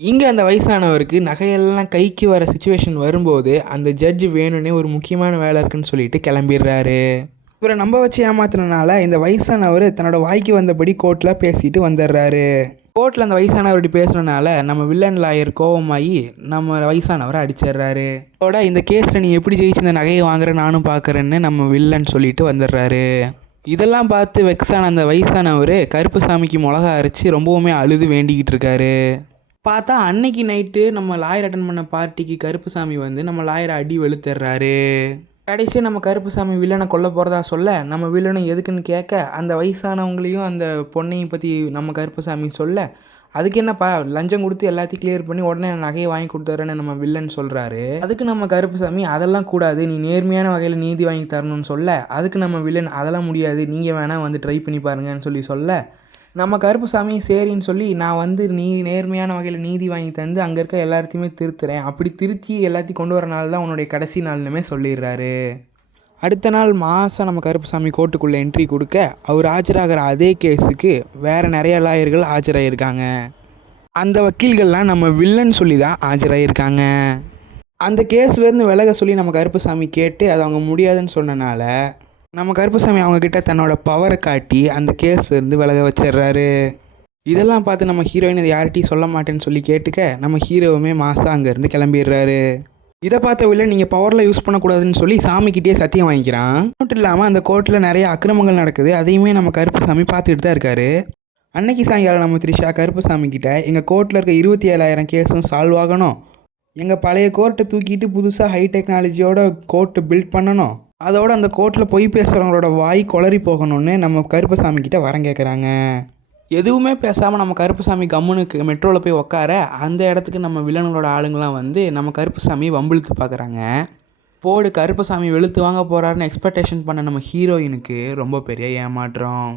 இங்கே அந்த வயசானவருக்கு நகையெல்லாம் கைக்கு வர சுச்சுவேஷன் வரும்போது அந்த ஜட்ஜ் வேணும்னே ஒரு முக்கியமான வேலை இருக்குன்னு சொல்லிட்டு கிளம்பிடுறாரு. இவரை நம்ப வச்சு ஏமாத்தினால இந்த வயசானவர் தன்னோட வாய்க்கு வந்தபடி கோர்ட்டில் பேசிட்டு வந்துடுறாரு. கோர்ட்டில் அந்த வயசானவர் பேசுனனால நம்ம வில்லன் லாயர் கோவமாகி நம்ம வயசானவரை அடிச்சிடுறாரு. அதோட இந்த கேஸில் நீ எப்படி ஜெயிச்சு இந்த நகையை வாங்குற நானும் பார்க்குறேன்னு நம்ம வில்லன் சொல்லிட்டு வந்துடுறாரு. இதெல்லாம் பார்த்து வெக்ஸான அந்த வயசானவர் கருப்புசாமிக்கு மிளகா அரைச்சி ரொம்பவுமே அழுது வேண்டிக்கிட்டு இருக்காரு. பார்த்தா அன்னைக்கு நைட்டு நம்ம லாயர் அட்டன் பண்ண பார்ட்டிக்கு கருப்புசாமி வந்து நம்ம லாயரை அடி வெளுத்துடுறாரு. கடைசியாக நம்ம கருப்புசாமி வில்லனை கொல்ல போகிறதா சொல்ல நம்ம வில்லனை எதுக்குன்னு கேட்க அந்த வயசானவங்களையும் அந்த பொண்ணையும் பற்றி நம்ம கருப்புசாமி சொல்ல அதுக்கு என்னப்பா லஞ்சம் கொடுத்து எல்லாத்தையும் கிளியர் பண்ணி உடனே நகையை வாங்கி கொடுத்துறேன்னு நம்ம வில்லன் சொல்கிறாரு. அதுக்கு நம்ம கருப்புசாமி அதெல்லாம் கூடாது, நீ நேர்மையான வகையில் நீதி வாங்கி தரணும்னு சொல்ல அதுக்கு நம்ம வில்லன் அதெல்லாம் முடியாது, நீங்கள் வேணால் வந்து ட்ரை பண்ணி பாருங்கன்னு சொல்ல நம்ம கருப்புசாமி சரின்னு சொல்லி நான் வந்து நீ நேர்மையான வகையில் நீதி வாங்கி தந்து அங்கே இருக்க எல்லாத்தையுமே திருத்துறேன், அப்படி திருத்தி எல்லாத்தையும் கொண்டு வர நாள் தான் உன்னுடைய கடைசி நாள்னுமே சொல்லிடுறாரு. அடுத்த நாள் மாதம் நம்ம கருப்புசாமி கோர்ட்டுக்குள்ளே என்ட்ரி கொடுக்க அவர் ஆஜராகிற அதே கேஸுக்கு வேறு நிறைய லாயர்கள் ஆஜராகியிருக்காங்க. அந்த வக்கீல்கள்லாம் நம்ம வில்லன் சொல்லி தான் ஆஜராகியிருக்காங்க. அந்த கேஸ்லேருந்து விலக சொல்லி நம்ம கருப்புசாமி கேட்டு அது அவங்க முடியாதுன்னு சொன்னனால நம்ம கருப்புசாமி அவங்கக்கிட்ட தன்னோட பவரை காட்டி அந்த கேஸ்லேருந்து விலக வச்சிடுறாரு. இதெல்லாம் பார்த்து நம்ம ஹீரோயின் இதை யார்கிட்டையும் சொல்ல மாட்டேன்னு சொல்லி கேட்டுக்க நம்ம ஹீரோவுமே மாதம் அங்கேருந்து கிளம்பிடுறாரு. இதை பார்த்த வில்லை நீங்கள் பவரில் யூஸ் பண்ணக்கூடாதுன்னு சொல்லி சாமிக்கிட்டே சத்தியம் வாங்கிக்கிறான். மட்டும் இல்லாமல் அந்த கோர்ட்டில் நிறைய அக்கிரமங்கள் நடக்குது, அதையுமே நம்ம கருப்புசாமி பார்த்துக்கிட்டு தான் இருக்காரு. அன்னைக்கு சாயங்காலம் நம்ம த்ரிஷா கருப்புசாமி கிட்ட எங்கள் கோர்ட்டில் இருக்க 27,000 கேஸும் சால்வ் ஆகணும், எங்கள் பழைய கோர்ட்டை தூக்கிட்டு புதுசாக ஹை டெக்னாலஜியோட கோர்ட்டை பில்ட் பண்ணணும், அதோட அந்த கோர்ட்டில் பொய் பேசுகிறவங்களோட வாய் குளறி போகணும்னு நம்ம கருப்புசாமி கிட்ட வரம் கேட்குறாங்க. எதுவுமே பேசாமல் நம்ம கருப்புசாமி கம்முனுக்கு மெட்ரோவில் போய் உட்கார அந்த இடத்துக்கு நம்ம வில்லன்களோட ஆளுங்களாம் வந்து நம்ம கருப்புசாமி வம்பிழுத்து பார்க்குறாங்க. போடு கருப்புசாமி வெளுத்து வாங்க போகிறாருன்னு எக்ஸ்பெக்டேஷன் பண்ண நம்ம ஹீரோயினுக்கு ரொம்ப பெரிய ஏமாற்றம்.